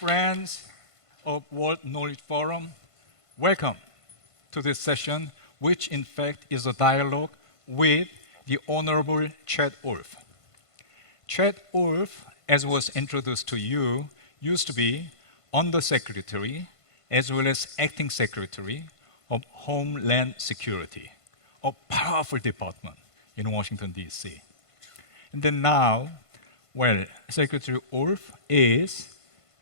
Friends of World Knowledge Forum, welcome to this session, which in fact is a dialogue with the Honorable Chad Wolf. Chad Wolf, as was introduced to you, used to be Undersecretary as well as Acting Secretary of Homeland Security, a powerful department in Washington, D.C. And then now, Secretary Wolf is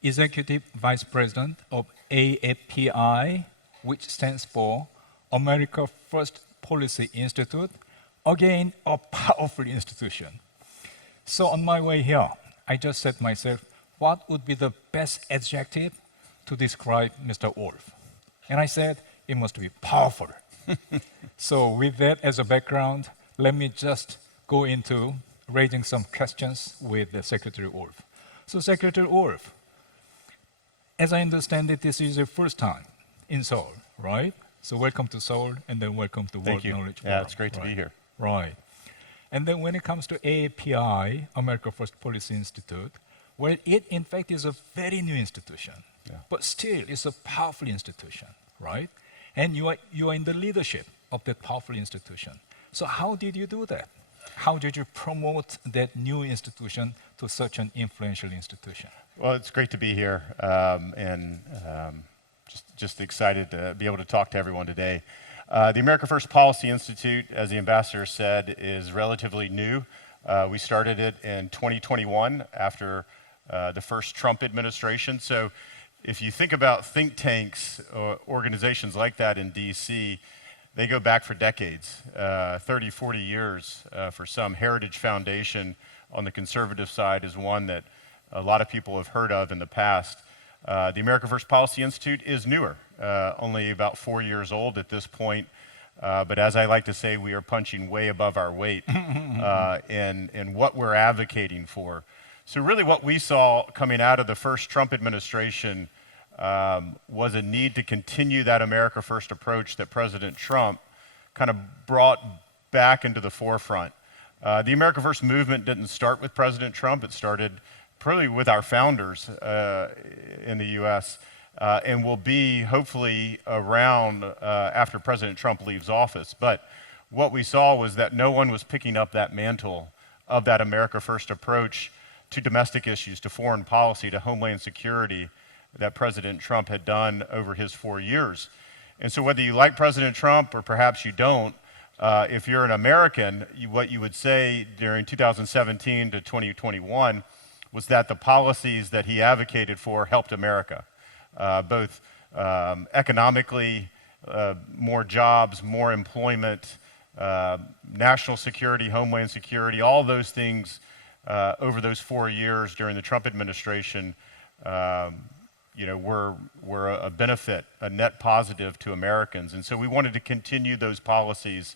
Executive Vice President of AFPI, which stands for America First Policy Institute, again, a powerful institution. So on my way here, I just said myself, what would be the best adjective to describe Mr. Wolf? And I said, it must be powerful. So with that as a background, let me just go into raising some questions with the Secretary Wolf. So Secretary Wolf, as I understand it, this is your first time in Seoul, right? So welcome to Seoul, and then welcome to World Knowledge Forum. Yeah, it's great to be here. Right. And then when it comes to AFPI, America First Policy Institute, well, it in fact is a very new institution, but still it's a powerful institution, right? And you are in the leadership of that powerful institution. So how did you do that? How did you promote that new institution to such an influential institution? Well, it's great to be here, and just excited to be able to talk to everyone today. The America First Policy Institute, as the ambassador said, is relatively new. We started it in 2021 after the first Trump administration. So if you think about think tanks or organizations like that in DC, they go back for decades, 30, 40 years for some. Heritage Foundation on the conservative side is one that a lot of people have heard of in the past. The America First Policy Institute is newer, only about 4 years old at this point. But as I like to say, we are punching way above our weight in what we're advocating for. So really what we saw coming out of the first Trump administration was a need to continue that America First approach that President Trump kind of brought back into the forefront. The America First movement didn't start with President Trump. It started probably with our founders in the U.S. And will be hopefully around after President Trump leaves office. But what we saw was that no one was picking up that mantle of that America First approach to domestic issues, to foreign policy, to homeland security that President Trump had done over his 4 years. And so whether you like President Trump or perhaps you don't, if you're an American, what you would say during 2017 to 2021 was that the policies that he advocated for helped America, both economically, more jobs, more employment, national security, homeland security, all those things over those 4 years during the Trump administration were a benefit, a net positive to Americans. And so we wanted to continue those policies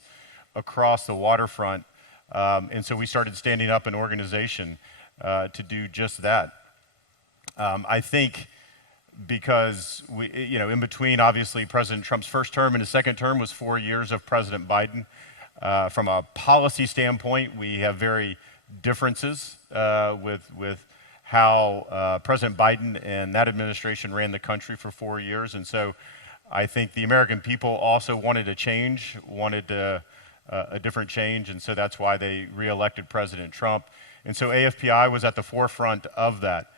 across the waterfront. And so we started standing up an organization to do just that. I think because in between, obviously, President Trump's first term and his second term was 4 years of President Biden. From a policy standpoint, we have very differences with how President Biden and that administration ran the country for 4 years. And so I think the American people also wanted a change, wanted a different change. And so that's why they reelected President Trump. And so AFPI was at the forefront of that,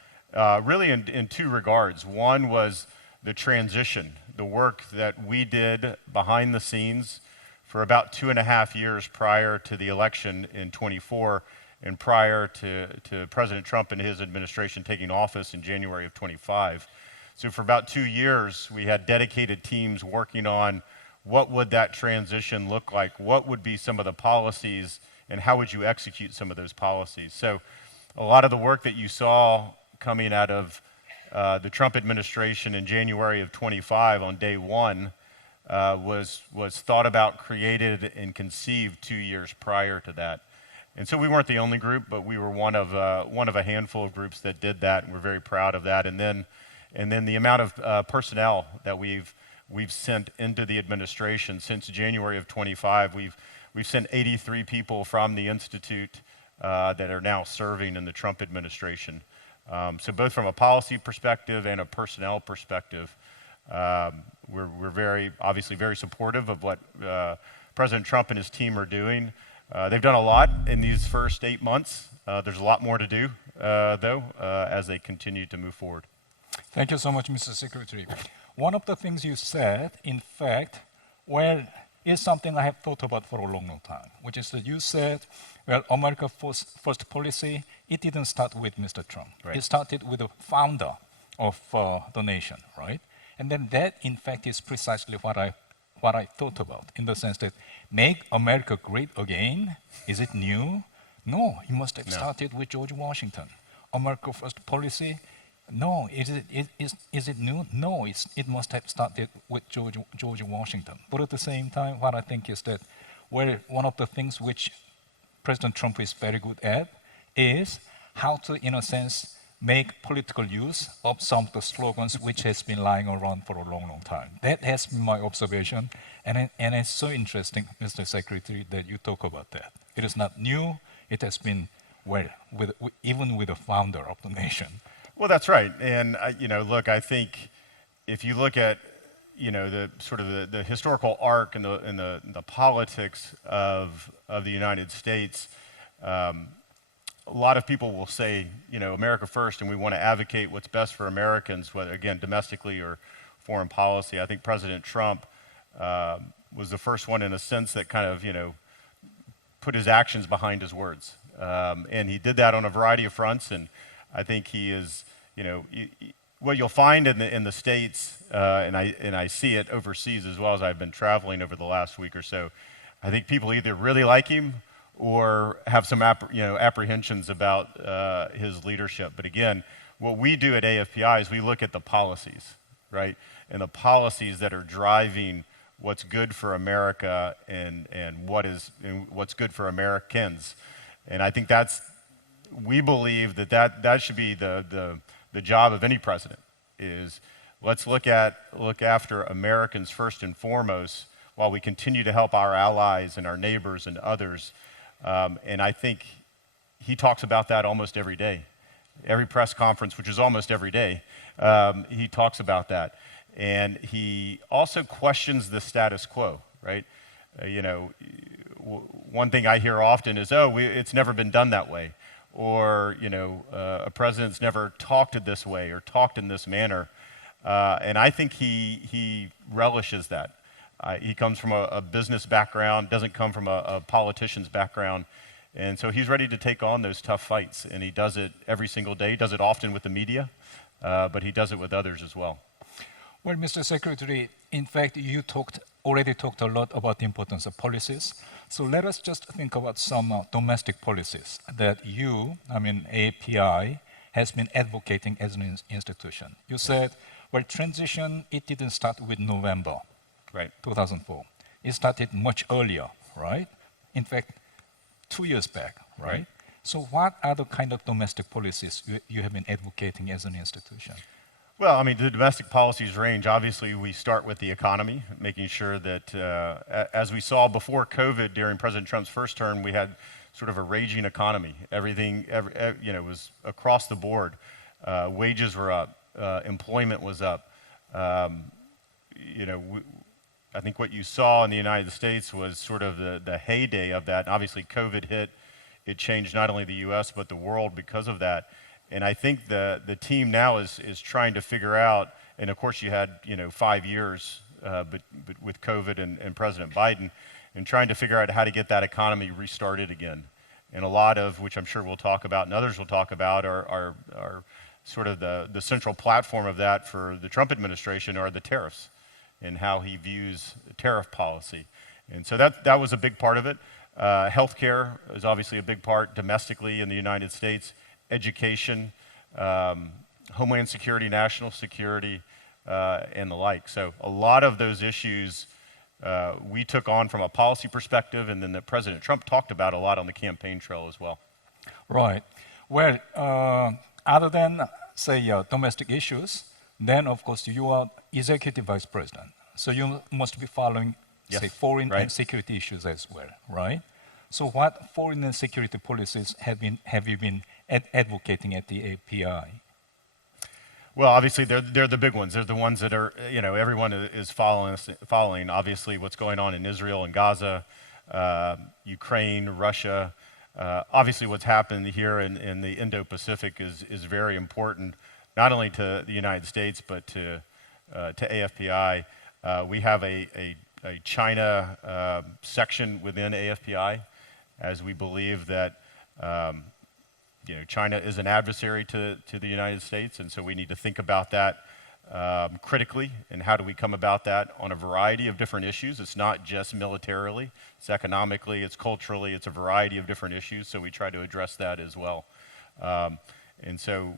really in two regards. One was the transition, the work that we did behind the scenes for about 2.5 years prior to the election in 24 and prior to President Trump and his administration taking office in January of 25. So for about 2 years, we had dedicated teams working on what would that transition look like, what would be some of the policies, and how would you execute some of those policies. So a lot of the work that you saw coming out of the Trump administration in January of 25 on day one was thought about, created, and conceived 2 years prior to that. And so we weren't the only group, but we were one of a handful of groups that did that, and we're very proud of that. And then the amount of personnel that we've sent into the administration since January of 25, we've sent 83 people from the institute that are now serving in the Trump administration. So both from a policy perspective and a personnel perspective, we're obviously very supportive of what President Trump and his team are doing. They've done a lot in these first 8 months. There's a lot more to do, though, as they continue to move forward. Thank you so much, Mr. Secretary. One of the things you said, in fact, is something I have thought about for a long, long time, which is that you said, well, America First policy, it didn't start with Mr. Trump. Right. It started with the founder of the nation, right? And then that, in fact, is precisely what I thought about, in the sense that make America great again, is it new? No, it must have started with George Washington. America First policy, no, is it new? No, it must have started with George Washington. But at the same time, what I think is that, well, one of the things which President Trump is very good at is how to, in a sense, make political use of some of the slogans which has been lying around for a long, long time. That has been my observation, and it's so interesting, Mr. Secretary, that you talk about that. It is not new. It has been, well, even with the founder of the nation. Well, that's right. And, look, I think if you look at, the sort of the historical arc and the politics of the United States, a lot of people will say, America first, and we want to advocate what's best for Americans, whether, again, domestically or foreign policy. I think President Trump was the first one, in a sense, that kind of, put his actions behind his words. And he did that on a variety of fronts, and I think he is, what you'll find in the States, and I see it overseas as well as I've been traveling over the last week or so, I think people either really like him or have some apprehensions about his leadership. But again, what we do at AFPI is we look at the policies, right? And the policies that are driving what's good for America and what's good for Americans. And I think we believe that should be the job of any president, is let's look after Americans first and foremost while we continue to help our allies and our neighbors and others. And I think he talks about that almost every day. Every press conference, which is almost every day, he talks about that. And he also questions the status quo, right? One thing I hear often is, it's never been done that way. Or, a president's never talked it this way or talked in this manner. And I think he relishes that. He comes from a business background, doesn't come from a politician's background. And so he's ready to take on those tough fights. And he does it every single day. He does it often with the media, but he does it with others as well. Well, Mr. Secretary, in fact, you already talked a lot about the importance of policies. So let us just think about some domestic policies that AFPI has been advocating as an institution. You said, well, transition, it didn't start with November, right, 2004. It started much earlier, right? In fact, 2 years back, right? So what are the kind of domestic policies you have been advocating as an institution? Well, the domestic policies range. Obviously, we start with the economy, making sure that, as we saw before COVID during President Trump's first term, we had sort of a raging economy. Everything, was across the board. Wages were up, employment was up. I think what you saw in the United States was sort of the heyday of that. And obviously, COVID hit. It changed not only the U.S., but the world because of that. And I think the team now is trying to figure out, and of course you had 5 years, but with COVID and President Biden, and trying to figure out how to get that economy restarted again. And a lot of, which I'm sure we'll talk about and others will talk about, are sort of the central platform of that for the Trump administration are the tariffs and how he views tariff policy. And so that was a big part of it. Healthcare is obviously a big part domestically in the United States. Education, Homeland Security, national security, and the like. So a lot of those issues we took on from a policy perspective, and then that President Trump talked about a lot on the campaign trail as well. Right. Well, other than, say, domestic issues, then, of course, you are executive vice president. So you must be following, say, foreign and security issues as well, right? So what foreign and security policies have you been advocating at the AFPI? Well, obviously they're the big ones. They're the ones that are, everyone is following. Obviously, what's going on in Israel and Gaza, Ukraine, Russia. Obviously, what's happened here in the Indo-Pacific is very important, not only to the United States but to AFPI. We have a China section within AFPI, as we believe that. China is an adversary to the United States, and so we need to think about that critically, and how do we come about that on a variety of different issues. It's not just militarily, it's economically, it's culturally, it's a variety of different issues, so we try to address that as well. And so,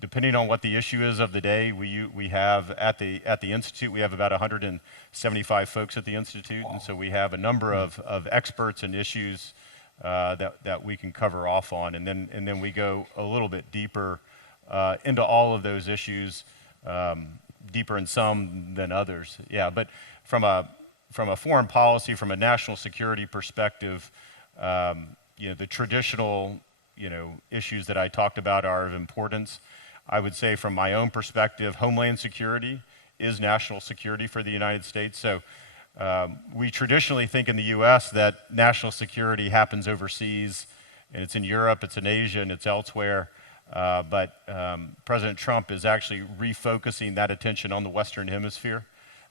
depending on what the issue is of the day, we have at the Institute, we have about 175 folks at the Institute, and so we have a number of experts and issues that we can cover off on, and then we go a little bit deeper into all of those issues, deeper in some than others. Yeah, but from a foreign policy, from a national security perspective, the traditional issues that I talked about are of importance. I would say from my own perspective, homeland security is national security for the United States. So. We traditionally think in the U.S. that national security happens overseas, and it's in Europe, it's in Asia, and it's elsewhere. But President Trump is actually refocusing that attention on the Western Hemisphere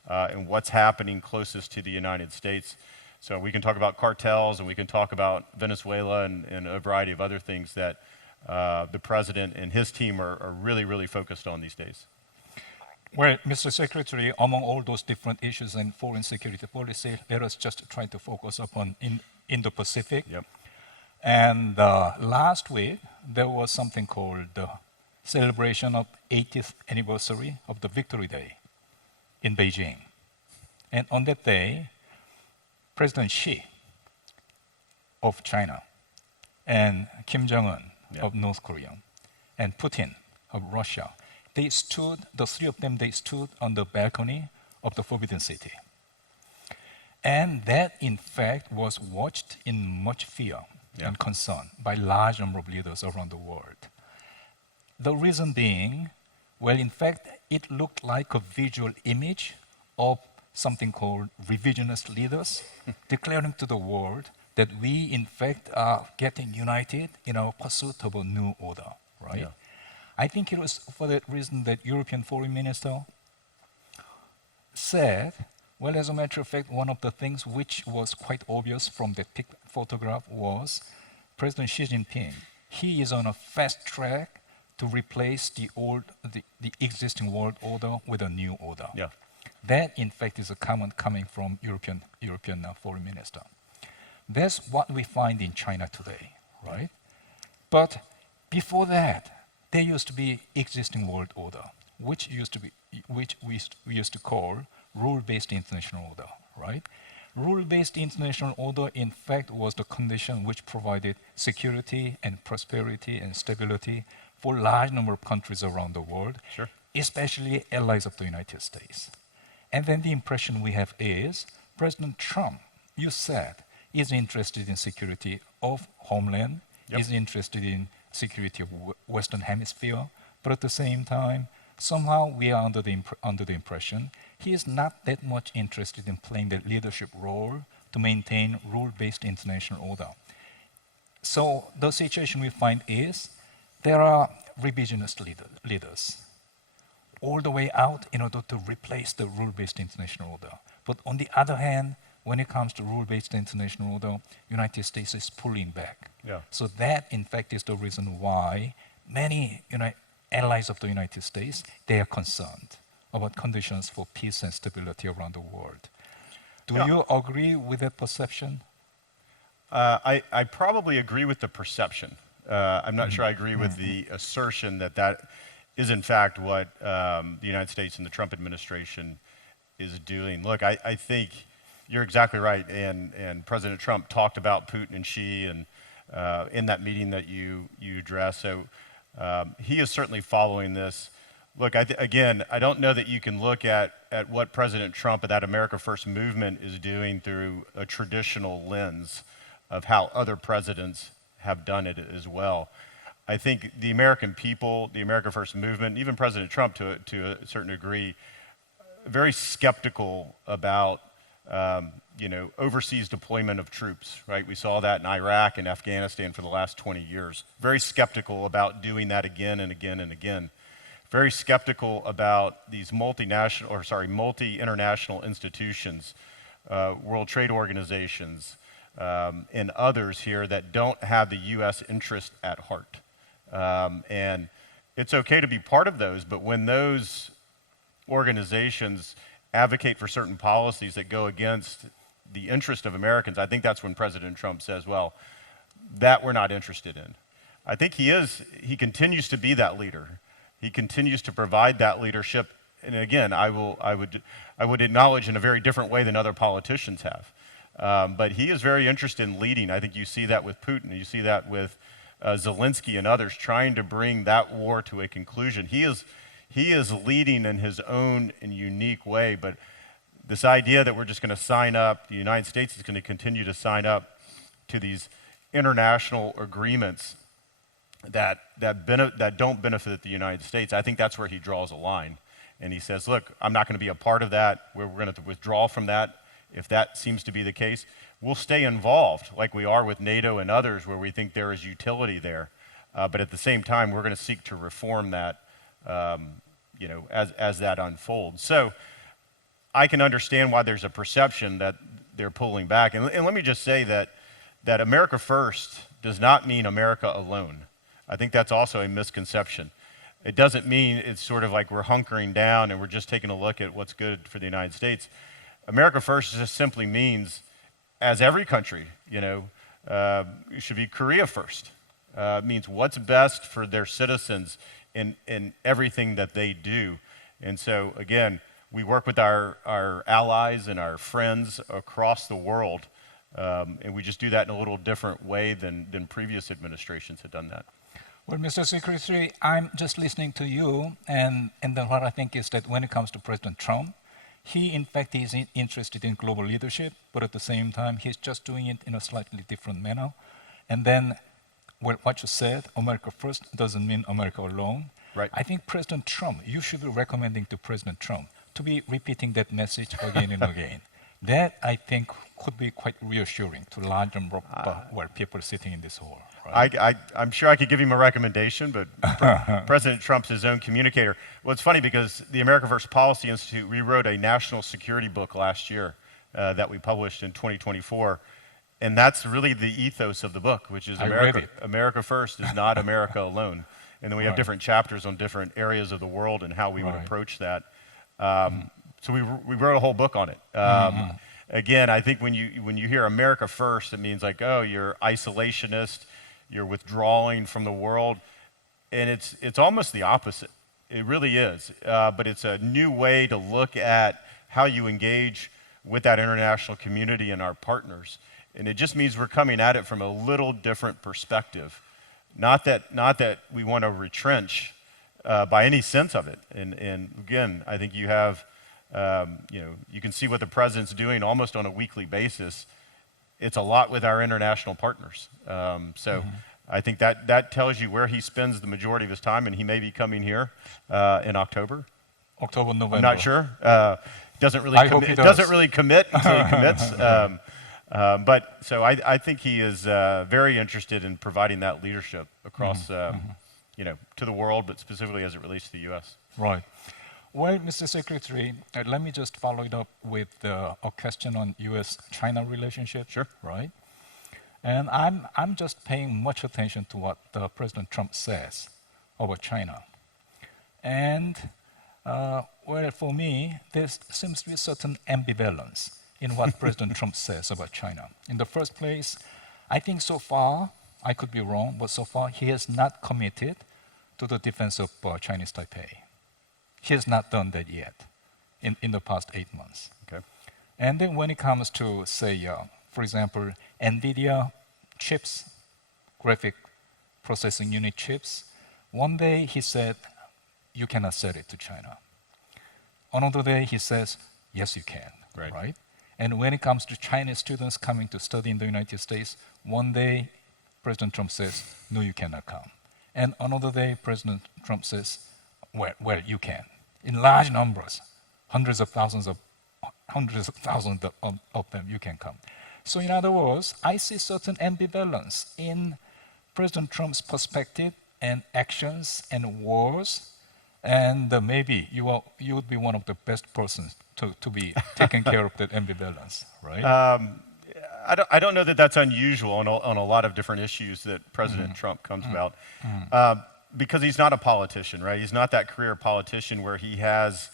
and what's happening closest to the United States. So we can talk about cartels, and we can talk about Venezuela and a variety of other things that the president and his team are really, really focused on these days. Well, Mr. Secretary, among all those different issues in foreign security policy, let us just try to focus upon Indo-Pacific. Yep. And last week, there was something called the celebration of 80th anniversary of the Victory Day in Beijing. And on that day, President Xi of China and Kim Jong-un of North Korea and Putin of Russia, the three of them, they stood on the balcony of the Forbidden City. And that, in fact, was watched in much fear and concern by large number of leaders around the world. The reason being, well, in fact, it looked like a visual image of something called revisionist leaders declaring to the world that we, in fact, are getting united in our pursuit of a new order, right? Yeah. I think it was for that reason that European Foreign Minister said, well, as a matter of fact, one of the things which was quite obvious from that photograph was President Xi Jinping. He is on a fast track to replace the existing world order with a new order. Yeah. That, in fact, is a comment coming from European Foreign Minister. That's what we find in China today, right? But before that, there used to be existing world order, which we used to call rule-based international order, right? Rule-based international order, in fact, was the condition which provided security and prosperity and stability for a large number of countries around the world, sure, especially allies of the United States. And then the impression we have is President Trump, you said, is interested in security of homeland, is interested in security of Western Hemisphere, but at the same time, somehow we are under the impression he is not that much interested in playing the leadership role to maintain rule-based international order. So the situation we find is there are revisionist leaders all the way out in order to replace the rule-based international order. But on the other hand, when it comes to rule-based international order, United States is pulling back. Yeah. So that, in fact, is the reason why many allies of the United States, they are concerned about conditions for peace and stability around the world. Do you agree with that perception? I probably agree with the perception. I'm not sure I agree with the assertion that is in fact what the United States and the Trump administration is doing. Look, I think you're exactly right, and President Trump talked about Putin and Xi and in that meeting that you addressed. So he is certainly following this. Look, again, I don't know that you can look at what President Trump and that America First movement is doing through a traditional lens of how other presidents have done it as well. I think the American people, the America First movement, even President Trump to a certain degree, very skeptical about overseas deployment of troops, right? We saw that in Iraq and Afghanistan for the last 20 years. Very skeptical about doing that again and again and again. Very skeptical about these multi-international institutions, World Trade Organizations, and others here that don't have the U.S. interest at heart. And it's okay to be part of those, but when those organizations advocate for certain policies that go against the interest of Americans, I think that's when President Trump says, well, that we're not interested in. I think he continues to be that leader. He continues to provide that leadership. And again, I would acknowledge in a very different way than other politicians have. But he is very interested in leading. I think you see that with Putin. You see that with Zelensky and others trying to bring that war to a conclusion. He is leading in his own and unique way, but this idea that we're just going to sign up, the United States is going to continue to sign up to these international agreements that don't benefit the United States, I think that's where he draws a line. And he says, look, I'm not going to be a part of that. We're going to withdraw from that. If that seems to be the case, we'll stay involved like we are with NATO and others where we think there is utility there. But at the same time, we're going to seek to reform that as that unfolds. So I can understand why there's a perception that they're pulling back. And let me just say that America First does not mean America alone. I think that's also a misconception. It doesn't mean it's sort of like we're hunkering down and we're just taking a look at what's good for the United States. America First just simply means, as every country, it should be Korea first. It means what's best for their citizens in everything that they do. And so, again, we work with our allies and our friends across the world, and we just do that in a little different way than previous administrations have done that. Well, Mr. Secretary, I'm just listening to you, and then what I think is that when it comes to President Trump, he, in fact, is interested in global leadership, but at the same time, he's just doing it in a slightly different manner. And then, well, what you said, America First doesn't mean America alone. Right. I think President Trump, you should be recommending to President Trump to be repeating that message again and again. That, I think, could be quite reassuring to large number of people sitting in this hall. Right? I'm sure I could give him a recommendation, but President Trump's his own communicator. Well, it's funny because the America First Policy Institute rewrote a national security book last year that we published in 2024. And that's really the ethos of the book, which is America First is not America alone. And then we have different chapters on different areas of the world and how we would approach that. So we wrote a whole book on it. Again, I think when you hear America First, it means like, oh, you're isolationist, you're withdrawing from the world, and it's almost the opposite. It really is. But it's a new way to look at how you engage with that international community and our partners. And it just means we're coming at it from a little different perspective. Not that we want to retrench by any sense of it. And again, I think you have, you can see what the president's doing almost on a weekly basis. It's a lot with our international partners. I think that tells you where he spends the majority of his time, and he may be coming here in October. October, November. I'm not sure. Doesn't really commit until he commits. But so I think he is very interested in providing that leadership across, to the world, but specifically as it relates to the U.S. Right. Well, Mr. Secretary, let me just follow it up with a question on U.S.-China relationship. Sure. Right. And I'm just paying much attention to what President Trump says about China. And well, for me, there seems to be a certain ambivalence in what President Trump says about China. In the first place, I think so far, I could be wrong, but so far he has not committed to the defense of Chinese Taipei. He has not done that yet in the past 8 months. Okay. And then when it comes to, say, for example, NVIDIA chips, graphic processing unit chips, one day he said, you cannot sell it to China. Another day he says, yes, you can, right? And when it comes to Chinese students coming to study in the United States, one day President Trump says, no, you cannot come. And another day, President Trump says, well, you can. In large numbers, hundreds of thousands of them, you can come. So in other words, I see certain ambivalence in President Trump's perspective and actions and words, and maybe you would be one of the best persons to be taking care of that ambivalence, right? I don't know that that's unusual on a lot of different issues that President Trump comes about, because he's not a politician, right? He's not that career politician where he has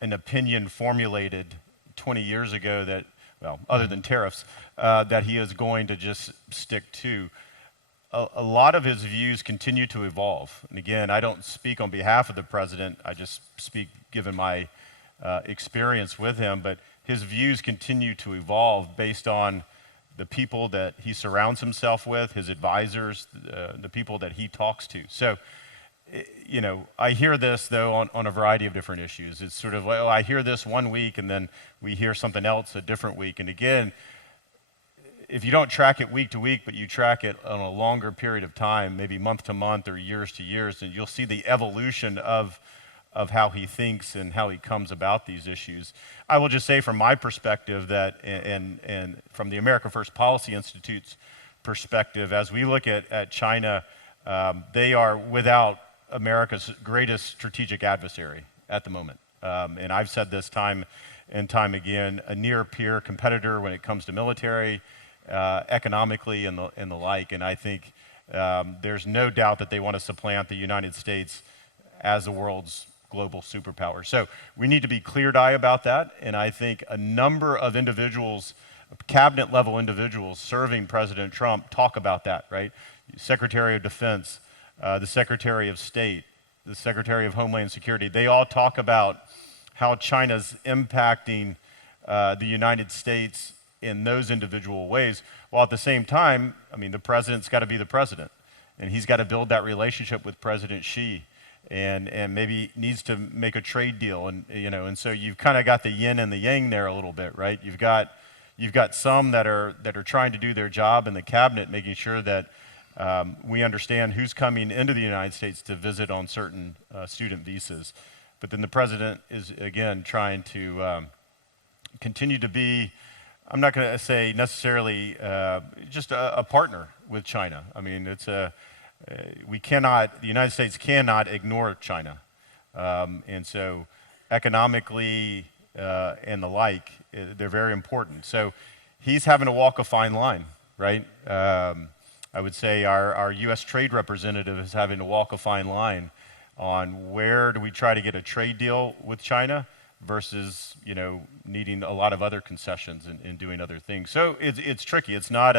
an opinion formulated 20 years ago that, well, other than tariffs, that he is going to just stick to. A lot of his views continue to evolve. And again, I don't speak on behalf of the president, I just speak given my experience with him, but his views continue to evolve based on the people that he surrounds himself with, his advisors, the people that he talks to. So, you know, I hear this, though, on a variety of different issues. It's sort of, well, I hear this one week, and then we hear something else a different week. And again, if you don't track it week to week, but you track it on a longer period of time, maybe month to month or years to years, then you'll see the evolution of how he thinks and how he comes about these issues. I will just say from my perspective that, and from the America First Policy Institute's perspective, as we look at China, they are without America's greatest strategic adversary at the moment. And I've said this time and time again, a near peer competitor when it comes to military, economically, and the like. And I think there's no doubt that they want to supplant the United States as the world's global superpower. So we need to be clear-eyed about that. And I think a number of individuals, cabinet-level individuals serving President Trump talk about that, right? Secretary of Defense, the Secretary of State, the Secretary of Homeland Security, they all talk about how China's impacting the United States in those individual ways, while at the same time, I mean, the president's got to be the president, and he's got to build that relationship with President Xi, and maybe needs to make a trade deal, and you know, and so you've kind of got the yin and the yang there a little bit, right? You've got some that are trying to do their job in the cabinet, making sure that we understand who's coming into the United States to visit on certain student visas. But then the president is, again, trying to continue to be, I'm not going to say necessarily just a partner with China. I mean, the United States cannot ignore China. And so economically and the like, they're very important. So he's having to walk a fine line, right? I would say our U.S. trade representative is having to walk a fine line on where do we try to get a trade deal with China versus, you know, needing a lot of other concessions and doing other things. So it's tricky. It's not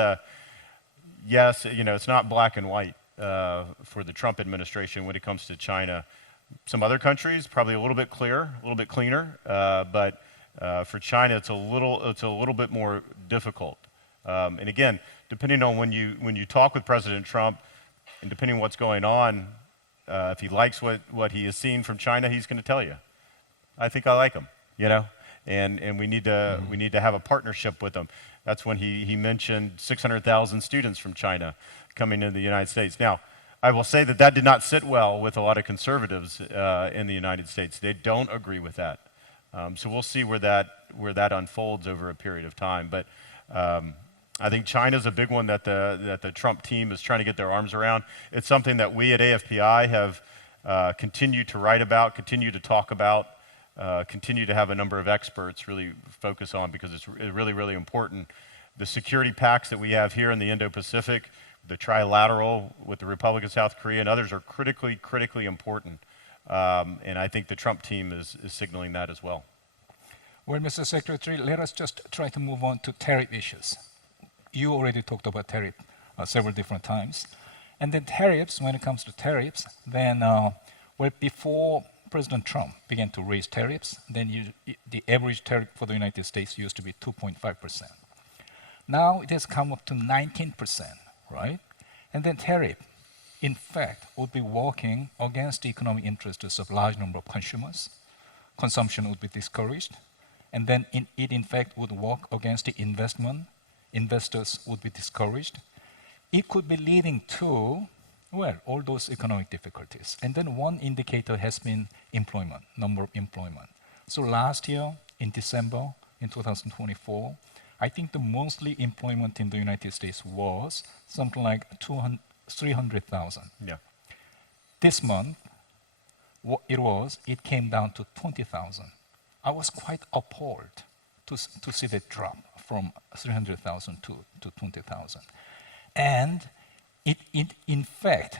it's not black and white for the Trump administration when it comes to China. Some other countries probably a little bit clearer, a little bit cleaner, but for China it's a little bit more difficult. And again, depending on when you talk with President Trump, and depending on what's going on, if he likes what he has seen from China, he's going to tell you, I think I like him, you know, and we need to have a partnership with them. That's when he mentioned 600,000 students from China coming into the United States. Now, I will say that did not sit well with a lot of conservatives in the United States. They don't agree with that. So we'll see where that unfolds over a period of time. But I think China's a big one that the Trump team is trying to get their arms around. It's something that we at AFPI have continued to write about, continue to talk about, continue to have a number of experts really focus on, because it's really, really important. The security pacts that we have here in the Indo-Pacific, the trilateral with the Republic of South Korea and others are critically important. And I think the Trump team is signaling that as well. Well, Mr. Secretary, let us just try to move on to tariff issues. You already talked about tariff several different times. And then tariffs, when it comes to tariffs, then before President Trump began to raise tariffs, then the average tariff for the United States used to be 2.5%. Now it has come up to 19%, right? And then tariff, in fact, would be working against the economic interests of a large number of consumers. Consumption would be discouraged. And then it in fact would work against the investment. Investors would be discouraged. It could be leading to Well, all those economic difficulties. And then one indicator has been employment, number of employment. So last year, in December, in 2024, I think the monthly employment in the United States was something like 300,000. Yeah. This month, it came down to 20,000. I was quite appalled to see that drop from 300,000 to 20,000. And it, in fact,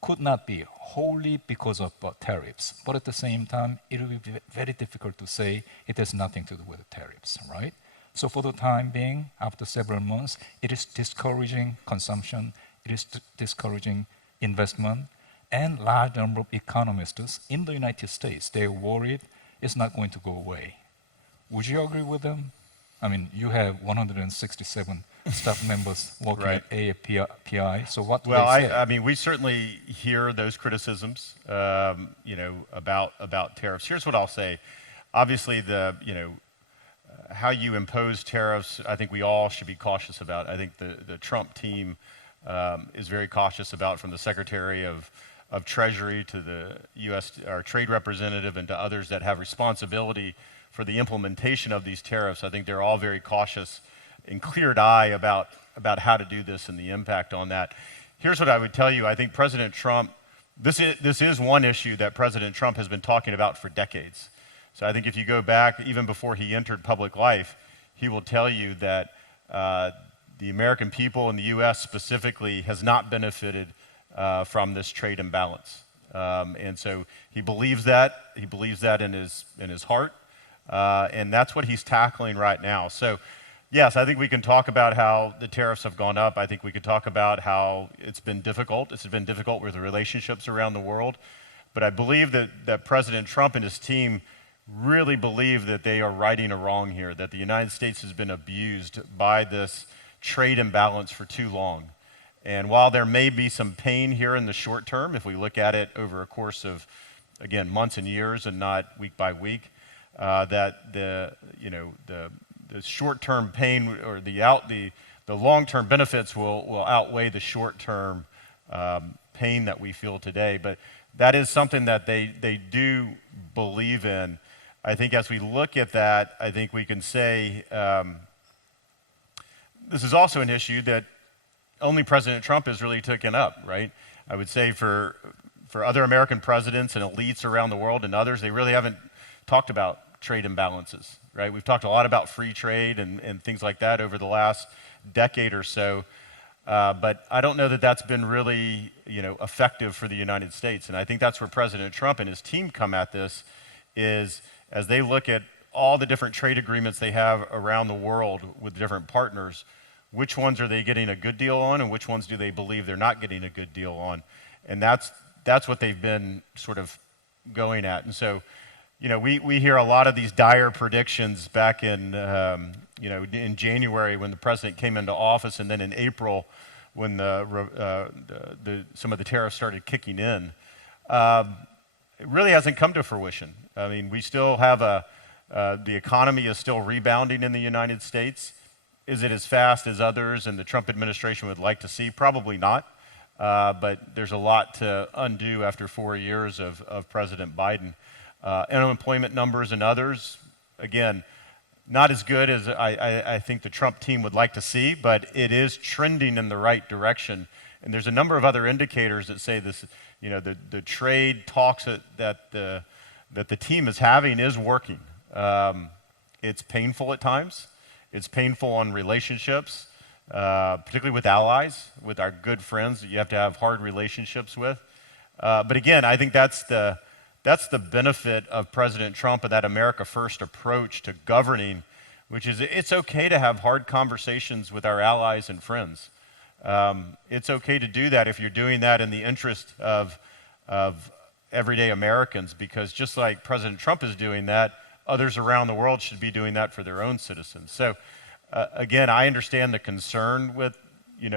could not be wholly because of tariffs. But at the same time, it will be very difficult to say it has nothing to do with the tariffs, right? So for the time being, after several months, it is discouraging consumption, it is discouraging investment, and large number of economists in the United States, they're worried it's not going to go away. Would you agree with them? I mean, you have 167 staff members working Right. at AFPI, so what do Well, they say? I mean, we certainly hear those criticisms, about tariffs. Here's what I'll say. Obviously, how you impose tariffs, I think we all should be cautious about. I think the Trump team is very cautious about, from the Secretary of Treasury to the U.S. our trade representative and to others that have responsibility for the implementation of these tariffs. I think they're all very cautious and cleared-eye about how to do this and the impact on that. Here's what I would tell you. I think President Trump, this is one issue that President Trump has been talking about for decades. So I think if you go back, even before he entered public life, he will tell you that the American people and the U.S. specifically has not benefited from this trade imbalance. And so he believes that. He believes that in his heart. And that's what he's tackling right now. So yes, I think we can talk about how the tariffs have gone up. I think we could talk about how it's been difficult. It's been difficult with the relationships around the world. But I believe that President Trump and his team really believe that they are righting a wrong here, that the United States has been abused by this trade imbalance for too long. And while there may be some pain here in the short term, if we look at it over a course of, again, months and years and not week by week, that the short-term pain or the long-term benefits will outweigh the short-term pain that we feel today. But that is something that they do believe in. I think as we look at that, I think we can say this is also an issue that only President Trump has really taken up, right? I would say for other American presidents and elites around the world and others, they really haven't talked about trade imbalances, right? We've talked a lot about free trade and things like that over the last decade or so, but I don't know that that's been really, effective for the United States. And I think that's where President Trump and his team come at this, is as they look at all the different trade agreements they have around the world with different partners, which ones are they getting a good deal on and which ones do they believe they're not getting a good deal on? And that's what they've been sort of going at. And so, we hear a lot of these dire predictions back in, in January when the president came into office, and then in April when some of the tariffs started kicking in. It really hasn't come to fruition. I mean, we still have the economy is still rebounding in the United States. Is it as fast as others and the Trump administration would like to see? Probably not. But there's a lot to undo after 4 years of President Biden. Unemployment numbers and others, again, not as good as I think the Trump team would like to see, but it is trending in the right direction. And there's a number of other indicators that say this, the trade talks that the team is having is working. It's painful at times. It's painful on relationships, particularly with allies, with our good friends that you have to have hard relationships with. But again, I think that's the benefit of President Trump and that America First approach to governing, which is it's okay to have hard conversations with our allies and friends. It's okay to do that if you're doing that in the interest of everyday Americans, because just like President Trump is doing that, others around the world should be doing that for their own citizens. So again, I understand the concern with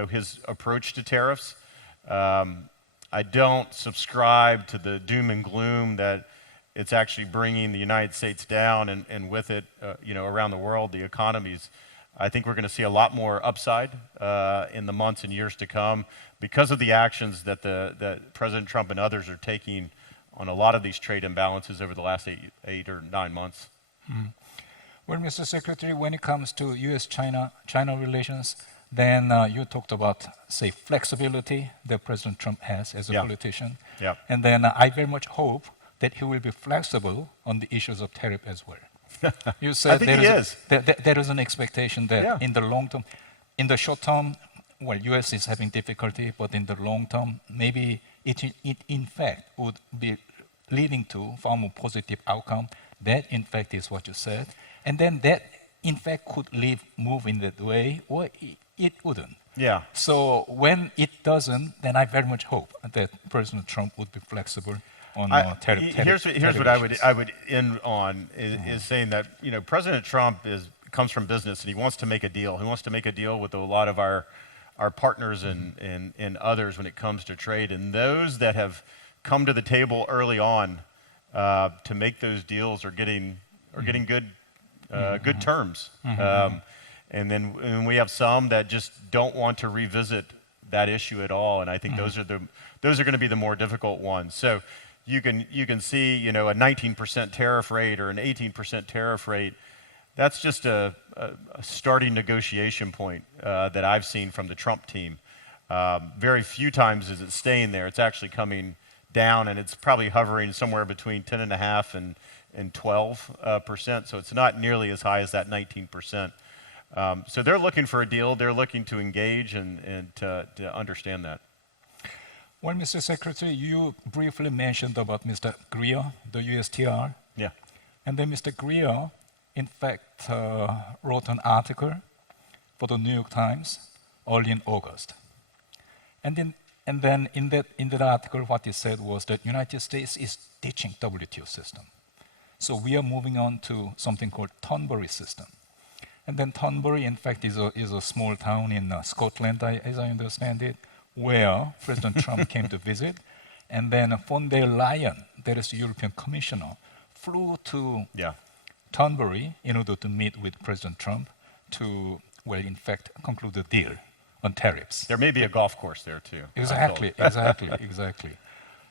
his approach to tariffs. I don't subscribe to the doom and gloom that it's actually bringing the United States down, and with it, around the world, the economies. I think we're going to see a lot more upside in the months and years to come because of the actions that President Trump and others are taking on a lot of these trade imbalances over the last eight or 9 months. Well, Mr. Secretary, when it comes to U.S.-China relations, then you talked about, say, flexibility that President Trump has as a politician. Yeah. And then I very much hope that he will be flexible on the issues of tariff as well. You said I think he is. There is an expectation that in the long term, in the short term, well, U.S. is having difficulty, but in the long term, maybe it in fact would be leading to far more positive outcome. That in fact is what you said. And then that in fact could move in that way, or it wouldn't. Yeah. So when it doesn't, then I very much hope that President Trump would be flexible on tariff. Here's what I would end on is saying that President Trump comes from business and he wants to make a deal. He wants to make a deal with a lot of our partners and others when it comes to trade. And those that have come to the table early on to make those deals are getting good terms. And then we have some that just don't want to revisit that issue at all. And I think those are going to be the more difficult ones. So you can see a 19% tariff rate or an 18% tariff rate. That's just a starting negotiation point that I've seen from the Trump team. Very few times is it staying there. It's actually coming down, and it's probably hovering somewhere between 10.5% and 12%. So it's not nearly as high as that 19%. So they're looking for a deal. They're looking to engage and to understand that. Well, Mr. Secretary, you briefly mentioned about Mr. Greer, the USTR. Yeah. And then Mr. Greer, in fact, wrote an article for the New York Times early in August. And then in that article, what he said was that United States is ditching WTO system. So we are moving on to something called Thornbury system. And then Thornbury, in fact, is a small town in Scotland, as I understand it, where President Trump came to visit. And then von der Leyen, that is the European Commissioner, flew to Thornbury in order to meet with President Trump to, well, in fact, conclude a deal on tariffs. There may be a golf course there, too. Exactly.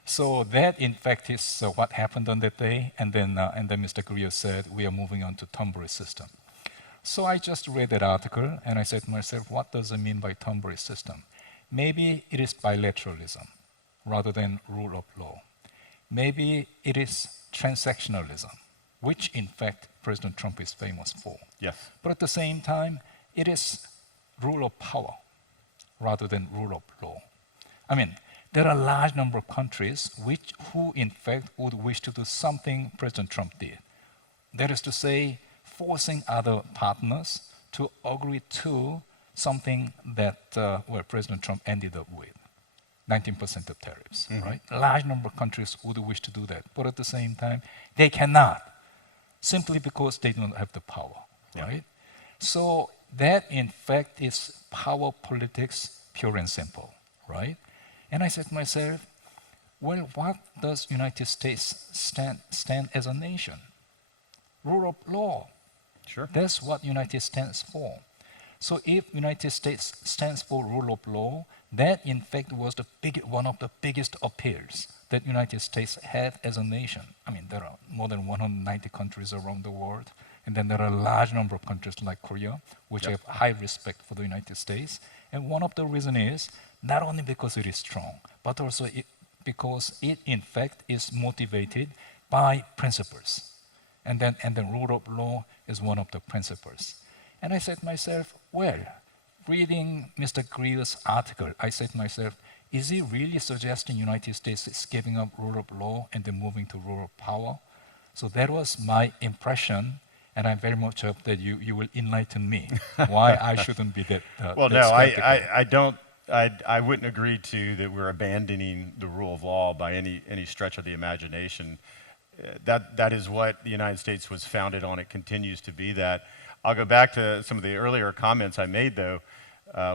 So that, in fact, is what happened on that day. And then Mr. Greer said, we are moving on to Thornbury system. So I just read that article, and I said to myself, what does it mean by Thornbury system? Maybe it is bilateralism rather than rule of law. Maybe it is transactionalism, which, in fact, President Trump is famous for. Yes. But at the same time, it is rule of power rather than rule of law. I mean, there are a large number of countries who, in fact, would wish to do something President Trump did. That is to say, forcing other partners to agree to something that where President Trump ended up with, 19% of tariffs, right? A large number of countries would wish to do that, but at the same time, they cannot, simply because they don't have the power, right? So that, in fact, is power politics, pure and simple, right? And I said to myself, well, what does United States stand as a nation? Rule of law. Sure. That's what United States stands for. So if United States stands for rule of law, that in fact was one of the biggest appeals that United States had as a nation. I mean, there are more than 190 countries around the world, and then there are a large number of countries like Korea, which have high respect for the United States. And one of the reasons is not only because it is strong, but also because it in fact is motivated by principles. And then rule of law is one of the principles. And I said to myself, well, reading Mr. Greer's article, I said to myself, is he really suggesting United States is giving up rule of law and then moving to rule of power? So that was my impression, and I very much hope that you will enlighten me why I shouldn't be that well, that no, skeptical. I wouldn't agree to that we're abandoning the rule of law by any stretch of the imagination. That is what the United States was founded on. It continues to be that. I'll go back to some of the earlier comments I made, though.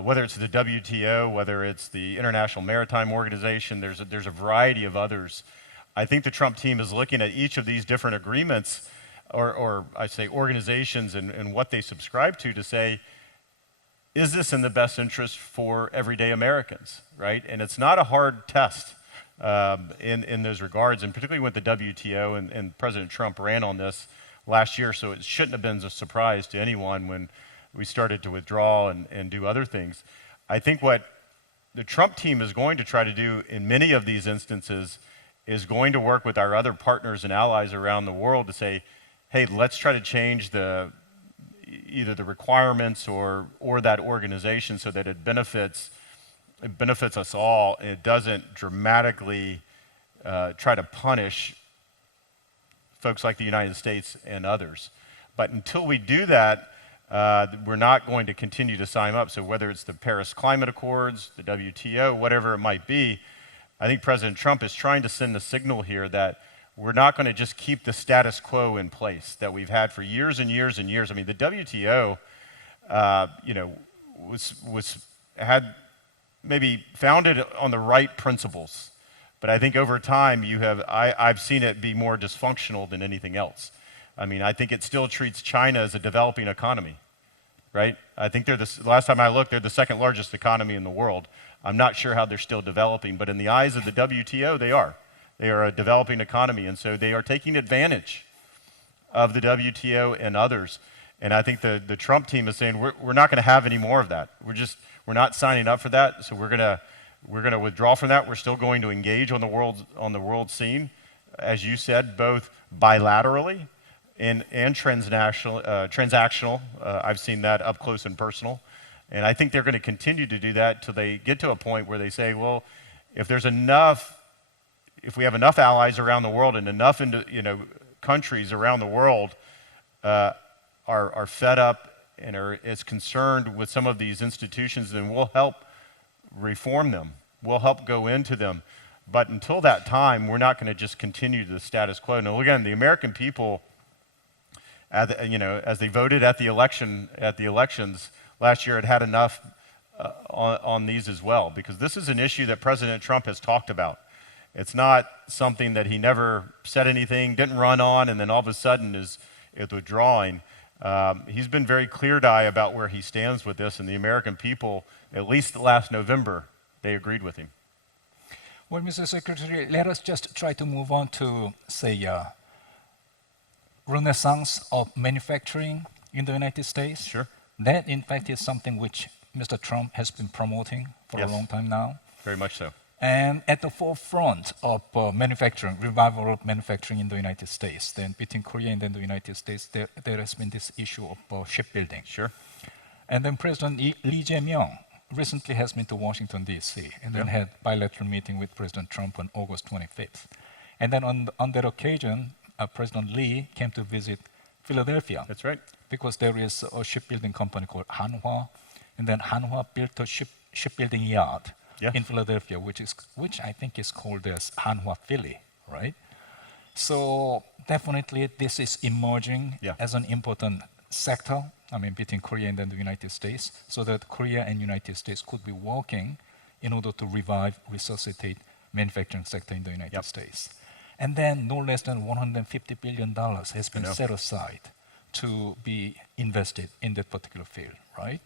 Whether it's the WTO, whether it's the International Maritime Organization, there's a variety of others. I think the Trump team is looking at each of these different agreements, or I say organizations, and what they subscribe to say, is this in the best interest for everyday Americans, right? And it's not a hard test in those regards, and particularly with the WTO, and President Trump ran on this last year, so it shouldn't have been a surprise to anyone when we started to withdraw and do other things. I think what the Trump team is going to try to do in many of these instances is going to work with our other partners and allies around the world to say, hey, let's try to change either the requirements or that organization so that it benefits us all, and it doesn't dramatically try to punish folks like the United States and others. But until we do that, we're not going to continue to sign up. So whether it's the Paris Climate Accords, the WTO, whatever it might be, I think President Trump is trying to send a signal here that we're not going to just keep the status quo in place that we've had for years and years and years. I mean, the WTO, had maybe founded on the right principles, but I think over time I've seen it be more dysfunctional than anything else. I mean, I think it still treats China as a developing economy, right? I think last time I looked, they're the second largest economy in the world. I'm not sure how they're still developing, but in the eyes of the WTO, they are. They are a developing economy, and so they are taking advantage of the WTO and others. And I think the Trump team is saying, we're not going to have any more of that. We're not signing up for that, so we're going to withdraw from that. We're still going to engage on the world scene, as you said, both bilaterally and transactional. I've seen that up close and personal. And I think they're going to continue to do that till they get to a point where they say, well, if we have enough allies around the world and enough countries around the world are fed up and are as concerned with some of these institutions, then we'll help reform them. We'll help go into them. But until that time, we're not going to just continue the status quo. Now, again, the American people, as they voted at the elections last year, had enough on these as well, because this is an issue that President Trump has talked about. It's not something that he never said anything, didn't run on, and then all of a sudden is withdrawing. He's been very clear-eyed about where he stands with this, and the American people, at least last November, they agreed with him. Well, Mr. Secretary, let us just try to move on to, say, renaissance of manufacturing in the United States. Sure. That, in fact, is something which Mr. Trump has been promoting for a long time now. Very much so. And at the forefront of manufacturing, revival of manufacturing in the United States, then between Korea and then the United States, there has been this issue of shipbuilding. Sure. And then President Lee Jae-myung recently has been to Washington, D.C., and then had bilateral meeting with President Trump on August 25th. And then on that occasion, President Lee came to visit Philadelphia. That's right. Because there is a shipbuilding company called Hanwha, and then Hanwha built a shipbuilding yard in Philadelphia, which I think is called as Hanwha Philly, right? So definitely this is emerging as an important sector, I mean, between Korea and then the United States, so that Korea and United States could be working in order to revive, resuscitate manufacturing sector in the United States. And then no less than $150 billion has been set aside to be invested in that particular field, right?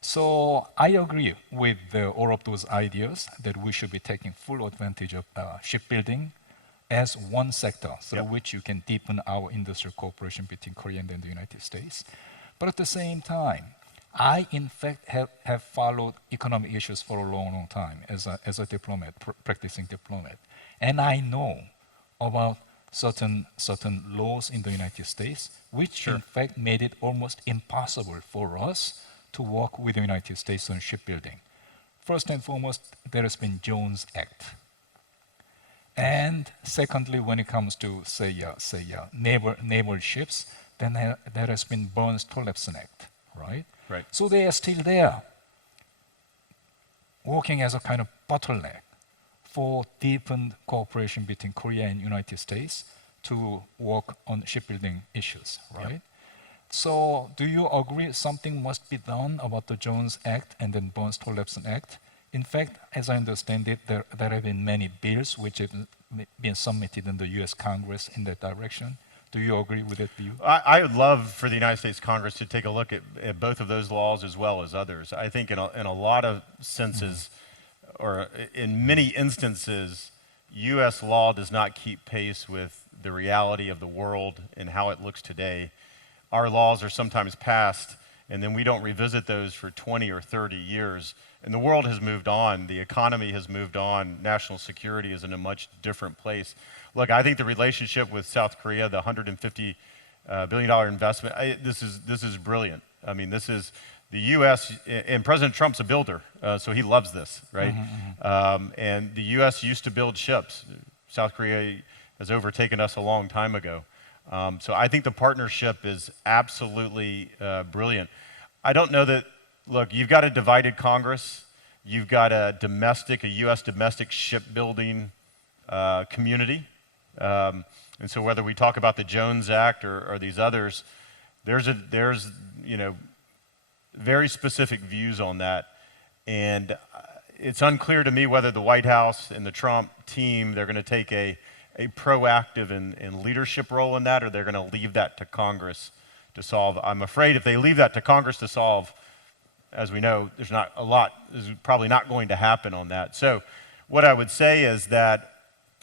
So I agree with all of those ideas that we should be taking full advantage of shipbuilding as one sector through which you can deepen our industrial cooperation between Korea and then the United States. But at the same time, I in fact have followed economic issues for a long, long time as a diplomat, practicing diplomat. And I know about certain laws in the United States, which in fact made it almost impossible for us to work with the United States on shipbuilding. First and foremost, there has been Jones Act. And secondly, when it comes to, say naval ships, then there has been Burns-Tollefson Act, right? Right. So they are still there, working as a kind of bottleneck for deepened cooperation between Korea and United States to work on shipbuilding issues, right? Yep. So do you agree something must be done about the Jones Act and then Burns-Tollefson Act? In fact, as I understand it, there have been many bills which have been submitted in the US Congress in that direction Do you agree with that view? I would love for the United States Congress to take a look at both of those laws as well as others. I think in a lot of senses, or in many instances, U.S. law does not keep pace with the reality of the world and how it looks today. Our laws are sometimes passed, and then we don't revisit those for 20 or 30 years. And the world has moved on. The economy has moved on. National security is in a much different place. Look, I think the relationship with South Korea, the $150 billion investment, this is brilliant. I mean, this is the U.S., and President Trump's a builder, so he loves this, right? And the U.S. used to build ships. South Korea has overtaken us a long time ago. So I think the partnership is absolutely brilliant. I don't know that, look, you've got a divided Congress. You've got a U.S. domestic shipbuilding community. And so whether we talk about the Jones Act or these others, there's very specific views on that. And it's unclear to me whether the White House and the Trump team, they're going to take a proactive and leadership role in that, or they're going to leave that to Congress to solve. I'm afraid if they leave that to Congress to solve, as we know, there's probably not going to happen on that. So what I would say is that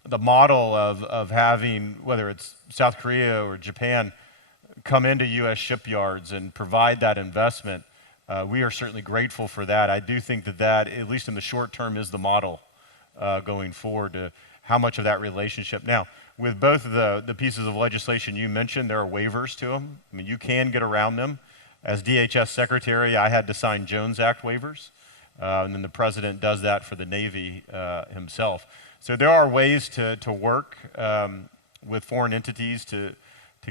the model of having, whether it's South Korea or Japan, come into U.S. shipyards and provide that investment, we are certainly grateful for that. I do think that, at least in the short term, is the model going forward to how much of that relationship. Now, with both of the pieces of legislation you mentioned, there are waivers to them. I mean, you can get around them. As DHS Secretary, I had to sign Jones Act waivers, and then the President does that for the Navy himself. So there are ways to work with foreign entities to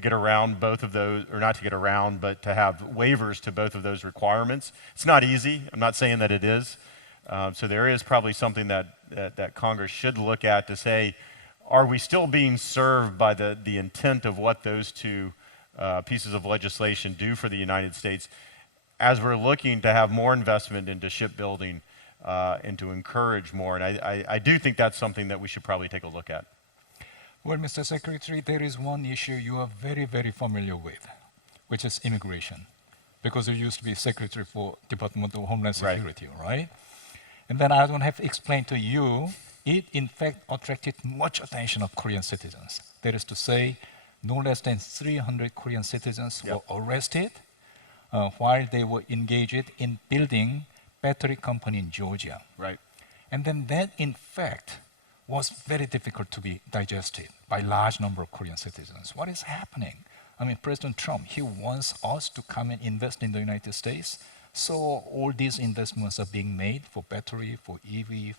get around both of those, or not to get around, but to have waivers to both of those requirements. It's not easy. I'm not saying that it is. So there is probably something that Congress should look at to say, are we still being served by the intent of what those two pieces of legislation do for the United States as we're looking to have more investment into shipbuilding and to encourage more. And I do think that's something that we should probably take a look at. Well, Mr. Secretary, there is one issue you are very, very familiar with, which is immigration, because you used to be Secretary for Department of Homeland Security, right? And then I don't have to explain to you, it in fact attracted much attention of Korean citizens. That is to say, no less than 300 Korean citizens were arrested while they were engaged in building battery company in Georgia. Right. And then that, in fact, was very difficult to be digested by large number of Korean citizens. What is happening? I mean, President Trump, he wants us to come and invest in the United States. So all these investments are being made for battery, for EV,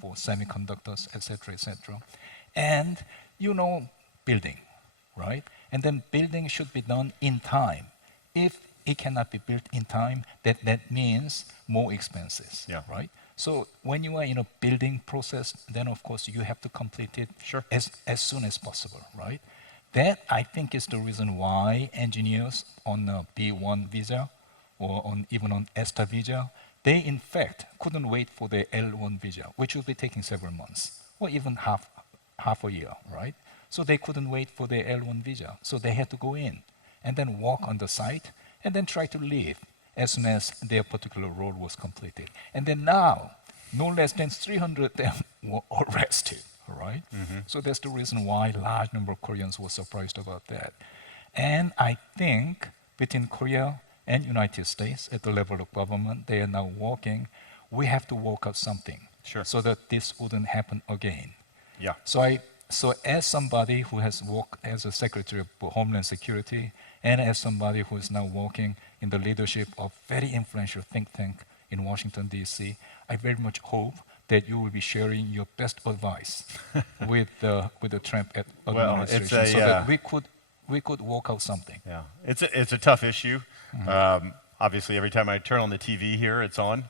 for semiconductors, et cetera, and, building, right? And then building should be done in time. If it cannot be built in time, that means more expenses, right? So when you are in a building process, then of course you have to complete it as soon as possible, right? That, I think, is the reason why engineers on a B1 visa or even on ESTA visa, they in fact couldn't wait for the L1 visa, which will be taking several months or even half a year, right? So they couldn't wait for the L1 visa. So they had to go in and then walk on the site and then try to leave as soon as their particular role was completed. And then now, no less than 300 of them were arrested, right? So that's the reason why a large number of Koreans were surprised about that. And I think between Korea and United States, at the level of government, they are now working. We have to work out something so that this wouldn't happen again. Yeah. So as somebody who has worked as a Secretary of Homeland Security, and as somebody who is now working in the leadership of very influential think tank in Washington, D.C., I very much hope that you will be sharing your best advice with the Trump administration, so that we could work out something. Yeah, it's a tough issue. Obviously, every time I turn on the TV here, it's on.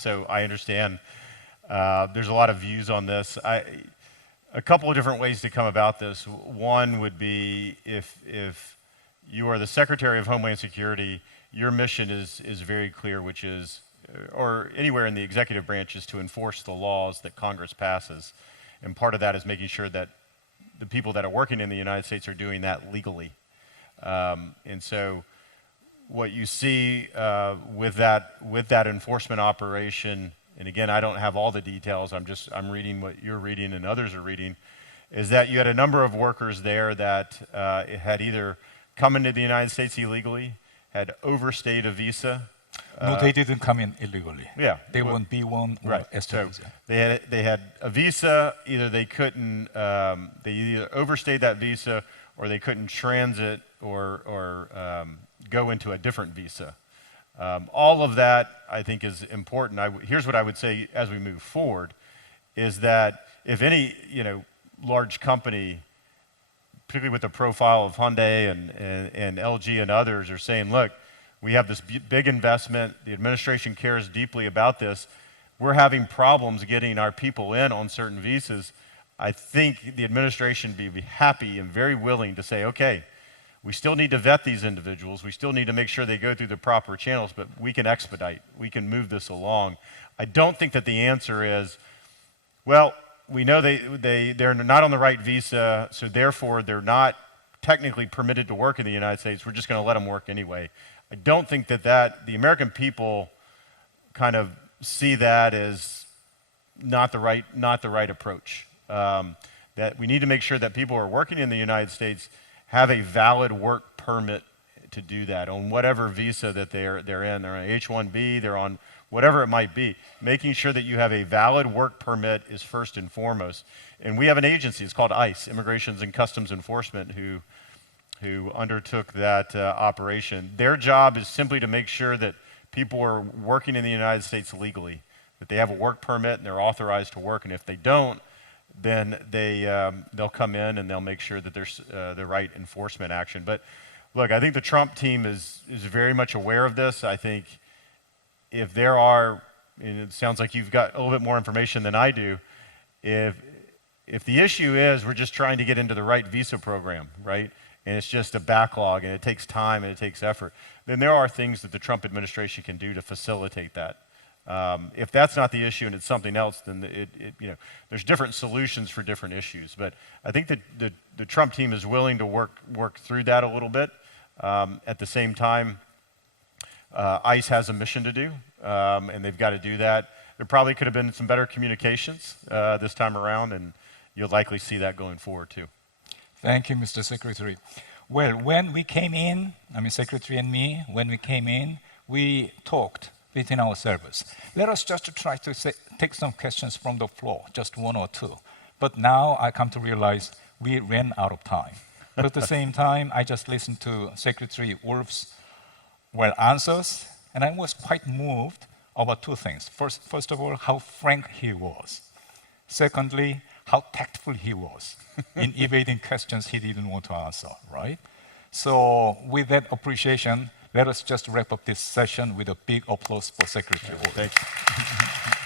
So I understand. There's a lot of views on this. A couple of different ways to come about this. One would be if you are the Secretary of Homeland Security, your mission is very clear, which is, or anywhere in the executive branch, is to enforce the laws that Congress passes. And part of that is making sure that the people that are working in the United States are doing that legally. And so what you see with that enforcement operation, and again, I don't have all the details, I'm reading what you're reading and others are reading, is that you had a number of workers there that had either come into the United States illegally, had overstayed a visa. No, they didn't come in illegally. Yeah. They want B1 or Right. S2 So visa. they had a visa, either they couldn't, they either overstayed that visa or they couldn't transit or go into a different visa. All of that, I think, is important. Here's what I would say as we move forward, is that if any, large company, particularly with the profile of Hyundai and LG and others, are saying, look, we have this big investment, the administration cares deeply about this, we're having problems getting our people in on certain visas, I think the administration would be happy and very willing to say, okay, we still need to vet these individuals, we still need to make sure they go through the proper channels, but we can expedite, we can move this along. I don't think that the answer is, well, we know they're not on the right visa, so therefore they're not technically permitted to work in the United States, we're just going to let them work anyway. I don't think that the American people kind of see that as not the right approach. That we need to make sure that people who are working in the United States have a valid work permit to do that on whatever visa that they're in. They're on H-1B, they're on whatever it might be. Making sure that you have a valid work permit is first and foremost. And we have an agency, it's called ICE, Immigrations and Customs Enforcement, who undertook that operation. Their job is simply to make sure that people are working in the United States legally, that they have a work permit and they're authorized to work, and if they don't, then they'll come in and they'll make sure that there's the right enforcement action. But look, I think the Trump team is very much aware of this. I think if there are, and it sounds like you've got a little bit more information than I do, if the issue is we're just trying to get into the right visa program, right, and it's just a backlog and it takes time and it takes effort, then there are things that the Trump administration can do to facilitate that. If that's not the issue and it's something else, then there's different solutions for different issues. But I think that the Trump team is willing to work through that a little bit. At the same time, ICE has a mission to do, and they've got to do that. There probably could have been some better communications this time around, and you'll likely see that going forward too. Thank you, Mr. Secretary. Well, when we came in, Secretary and me, when we came in, we talked within ourselves. Let us just try to take some questions from the floor, just one or two. But now I come to realize we ran out of time. But at the same time, I just listened to Secretary Wolf's answers, and I was quite moved about two things. First of all, how frank he was. Secondly, how tactful he was in evading questions he didn't want to answer, right? So with that appreciation, let us just wrap up this session with a big applause for Secretary Wolf. Thank you.